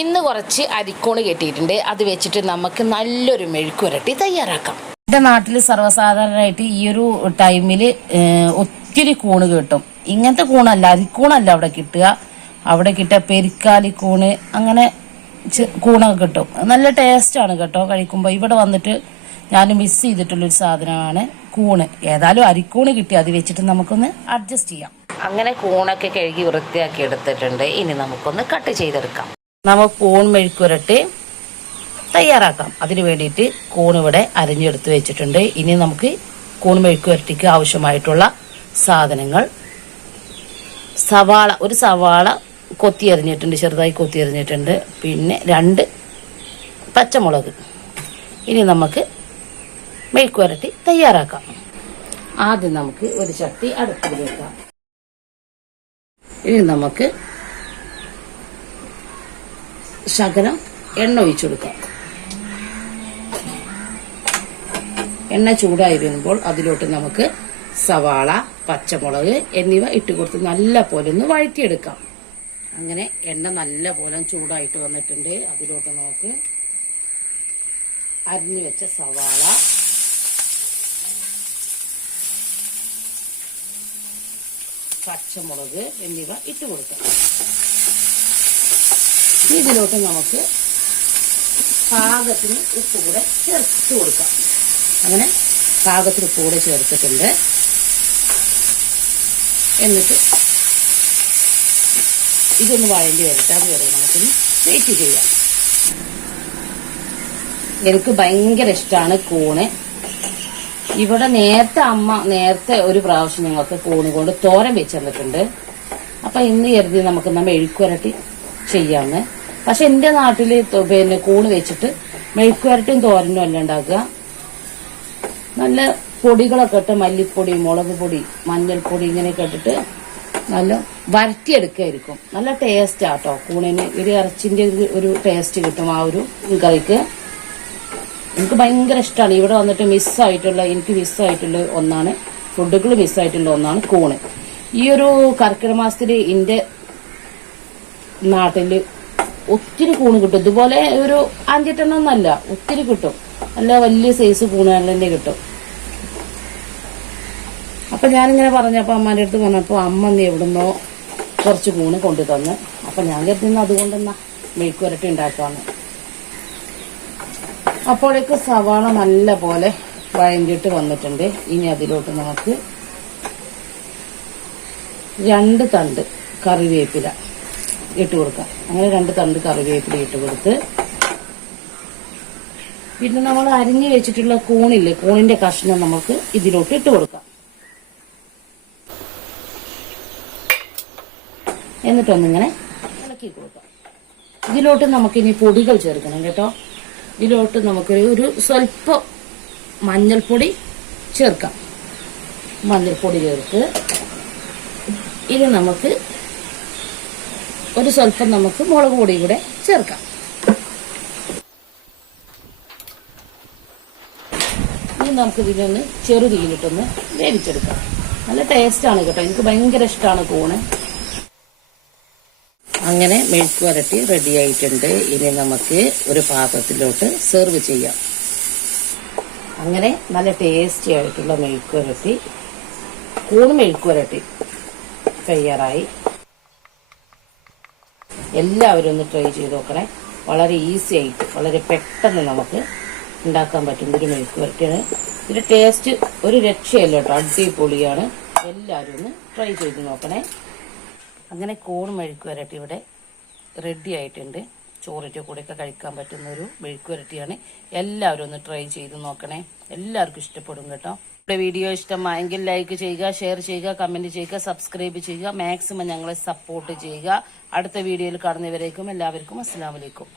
ഇന്ന് കുറച്ച് അരിക്കൂണ് കെട്ടിയിട്ടുണ്ട്. അത് വെച്ചിട്ട് നമുക്ക് നല്ലൊരു മെഴുക്കുരട്ടി തയ്യാറാക്കാം. എൻ്റെ നാട്ടിൽ സർവ്വസാധാരണമായിട്ട് ഈ ഒരു ടൈമിൽ ഒത്തിരി കൂണ് കിട്ടും. ഇങ്ങനത്തെ കൂണല്ല, അരിക്കൂണല്ല അവിടെ കിട്ടുക. അവിടെ കിട്ടുക പെരിക്കാലിക്കൂണ്, അങ്ങനെ കൂണൊക്കെ കിട്ടും. നല്ല ടേസ്റ്റാണ് കേട്ടോ കഴിക്കുമ്പോൾ. ഇവിടെ വന്നിട്ട് ഞാൻ മിസ് ചെയ്തിട്ടുള്ളൊരു സാധനമാണ് കൂണ്. ഏതായാലും അരിക്കൂണ് കിട്ടി, അത് വെച്ചിട്ട് നമുക്കൊന്ന് അഡ്ജസ്റ്റ് ചെയ്യാം. അങ്ങനെ കൂണൊക്കെ കഴുകി വൃത്തിയാക്കി എടുത്തിട്ടുണ്ട്. ഇനി നമുക്കൊന്ന് കട്ട് ചെയ്തെടുക്കാം. നമുക്ക് കൂൺ മെഴുക്കുരട്ടി തയ്യാറാക്കാം. അതിന് വേണ്ടിയിട്ട് കൂൺ ഇവിടെ അരിഞ്ഞെടുത്ത് വെച്ചിട്ടുണ്ട്. ഇനി നമുക്ക് കൂൺ മെഴുക്കുരട്ടിക്ക് ആവശ്യമായിട്ടുള്ള സാധനങ്ങൾ: സവാള, ഒരു സവാള കൊത്തി എറിഞ്ഞിട്ടുണ്ട്, ചെറുതായി കൊത്തി എറിഞ്ഞിട്ടുണ്ട്. പിന്നെ 2 പച്ചമുളക്. ഇനി നമുക്ക് മെഴുക്കുരട്ടി തയ്യാറാക്കാം. ആദ്യം നമുക്ക് ഒരു ചട്ടി അടുപ്പിൽ വെക്കാം. ഇനി നമുക്ക് ശകലം എണ്ണ ഒഴിച്ചു കൊടുക്കാം. എണ്ണ ചൂടായി വരുമ്പോൾ അതിലോട്ട് നമുക്ക് സവാള, പച്ചമുളക് എന്നിവ ഇട്ട് കൊടുത്ത് നല്ല പോലെ ഒന്ന് വഴറ്റിയെടുക്കാം. അങ്ങനെ എണ്ണ നല്ല പോലെ ചൂടായിട്ട് വന്നിട്ടുണ്ട്. അതിലോട്ട് നമുക്ക് അരിഞ്ഞു വെച്ച സവാള, പച്ചമുളക് എന്നിവ ഇട്ട് കൊടുക്കാം. ഇതിലോട്ട് നമുക്ക് പാകത്തിന് ഉപ്പ് കൂടെ ചേർത്ത് കൊടുക്കാം. അങ്ങനെ പാകത്തിന് ഉപ്പ് കൂടെ ചേർത്തിട്ടുണ്ട്. എന്നിട്ട് ഇതൊന്ന് വഴണ്ടി വരട്ടെ. അതുവരെ നമുക്കൊന്ന് വെയിറ്റ് ചെയ്യാം. എനിക്ക് ഭയങ്കര ഇഷ്ടമാണ് കൂണ്. ഇവിടെ നേരത്തെ ഒരു പ്രാവശ്യം ഞങ്ങൾക്ക് കൂണ് കൊണ്ട് തോരൻ വെച്ചിട്ടുണ്ട്. അപ്പൊ ഇന്ന് കരുതി നമുക്ക് മെഴുക്കുരട്ടി ചെയ്യാന്ന്. പക്ഷെ എന്റെ നാട്ടില് കൂണ് വെച്ചിട്ട് മെഴുക്കുരട്ടിയും തോരനും അല്ല ഉണ്ടാക്കുക. നല്ല പൊടികളൊക്കെ ഇട്ട്, മല്ലിപ്പൊടി, മുളക് പൊടി, മഞ്ഞൾപ്പൊടി ഇങ്ങനെയൊക്കെ ഇട്ടിട്ട് നല്ല വരട്ടിയെടുക്കായിരിക്കും. നല്ല ടേസ്റ്റ് ആട്ടോ കൂണിന്. ഒരു ഇറച്ചിന്റെ ഒരു ടേസ്റ്റ് കിട്ടും ആ ഒരു കറിക്ക്. എനിക്ക് ഭയങ്കര ഇഷ്ടമാണ്. ഇവിടെ വന്നിട്ട് എനിക്ക് മിസ്സായിട്ടുള്ള ഒന്നാണ്, ഫുഡുകൾ മിസ്സായിട്ടുള്ള ഒന്നാണ് കൂണ്. ഈ ഒരു കർക്കിടക മാസത്തിൽ എന്റെ നാട്ടില് ഒത്തിരി കൂണ് കിട്ടും. ഇതുപോലെ ഒരു 5-8 ഒന്നല്ല, ഒത്തിരി കിട്ടും. നല്ല വലിയ സൈസ് കൂണുകൾ തന്നെ കിട്ടും. അപ്പൊ ഞാനിങ്ങനെ പറഞ്ഞപ്പോ അമ്മാന്റെ അടുത്ത് പറഞ്ഞപ്പോ അമ്മ നീ എവിടുന്നോ കുറച്ച് കൂണ് കൊണ്ടു തന്ന്. അപ്പൊ ഞാൻ കരുതുന്ന അതുകൊണ്ടെന്നാ മെഴുക്കുരട്ടി ഉണ്ടാക്കാന്ന്. അപ്പോഴേക്ക് സവാള നല്ല പോലെ വഴഞ്ഞിട്ട് വന്നിട്ടുണ്ട്. ഇനി അതിലോട്ട് നമുക്ക് 2 തണ്ട് കറിവേപ്പില ഇട്ട് കൊടുക്കാം. അങ്ങനെ 2 തണ്ട് കറിവേപ്പില ഇട്ട് കൊടുത്ത് പിന്നെ നമ്മൾ അരിഞ്ഞു വെച്ചിട്ടുള്ള കൂണില്ലേ, കൂണിന്റെ കഷ്ണം നമുക്ക് ഇതിലോട്ട് ഇട്ട് കൊടുക്കാം. എന്നിട്ടൊന്നിങ്ങനെ ഇളക്കി കൊടുക്കാം. ഇതിലോട്ട് നമുക്കിനി പൊടികൾ ചേർക്കണം കേട്ടോ. ഇതിലോട്ട് നമുക്കൊരു സ്വല്പം മഞ്ഞൾപ്പൊടി ചേർക്കാം. മഞ്ഞൾപ്പൊടി ചേർത്ത് ഇനി നമുക്ക് ഒരു സ്വല്പം നമുക്ക് മുളക് പൊടി കൂടെ ചേർക്കാം. ഇനി നമുക്ക് ഇതിനൊന്ന് ചെറുതീയിലിട്ടൊന്ന് വേവിച്ചെടുക്കാം. നല്ല ടേസ്റ്റാണ് കേട്ടോ. എനിക്ക് ഭയങ്കര ഇഷ്ടമാണ് കൂണ്. അങ്ങനെ മെഴുക്കുവരട്ടി റെഡി ആയിട്ടുണ്ട്. ഇനി നമുക്ക് ഒരു പാത്രത്തിലോട്ട് സെർവ് ചെയ്യാം. അങ്ങനെ നല്ല ടേസ്റ്റി ആയിട്ടുള്ള മെഴുക്കുവരട്ടി, കൂണ് മെഴുക്കുവരട്ടി തയ്യാറായി. എല്ലാവരും ഒന്ന് ട്രൈ ചെയ്ത് നോക്കണേ. വളരെ ഈസി ആയിട്ട്, വളരെ പെട്ടെന്ന് നമുക്ക് ഉണ്ടാക്കാൻ പറ്റുന്ന ഒരു മെഴുക്കുവരട്ടിയാണ്. ഇതിന്റെ ടേസ്റ്റ് ഒരു രക്ഷയല്ല കേട്ടോ, അടിപൊളിയാണ്. എല്ലാവരും ഒന്ന് ട്രൈ ചെയ്ത് നോക്കണേ. അങ്ങനെ കൂൺ മെഴുക്കുവരട്ടി ഇവിടെ റെഡി ആയിട്ടുണ്ട്. ചോറിൻ്റെ കൂടെയൊക്കെ കഴിക്കാൻ പറ്റുന്ന ഒരു മെഴുക്കുവരട്ടിയാണ്. എല്ലാവരും ഒന്ന് ട്രൈ ചെയ്ത് നോക്കണേ. എല്ലാവർക്കും ഇഷ്ടപ്പെടും കേട്ടോ. ഇവിടെ വീഡിയോ ഇഷ്ടമായെങ്കിൽ ലൈക്ക് ചെയ്യുക, ഷെയർ ചെയ്യുക, കമന്റ് ചെയ്യുക, സബ്സ്ക്രൈബ് ചെയ്യുക. മാക്സിമം ഞങ്ങളെ സപ്പോർട്ട് ചെയ്യുക. അടുത്ത വീഡിയോയിൽ കാണുന്നവരേക്കും എല്ലാവർക്കും അസ്സലാമു അലൈക്കും.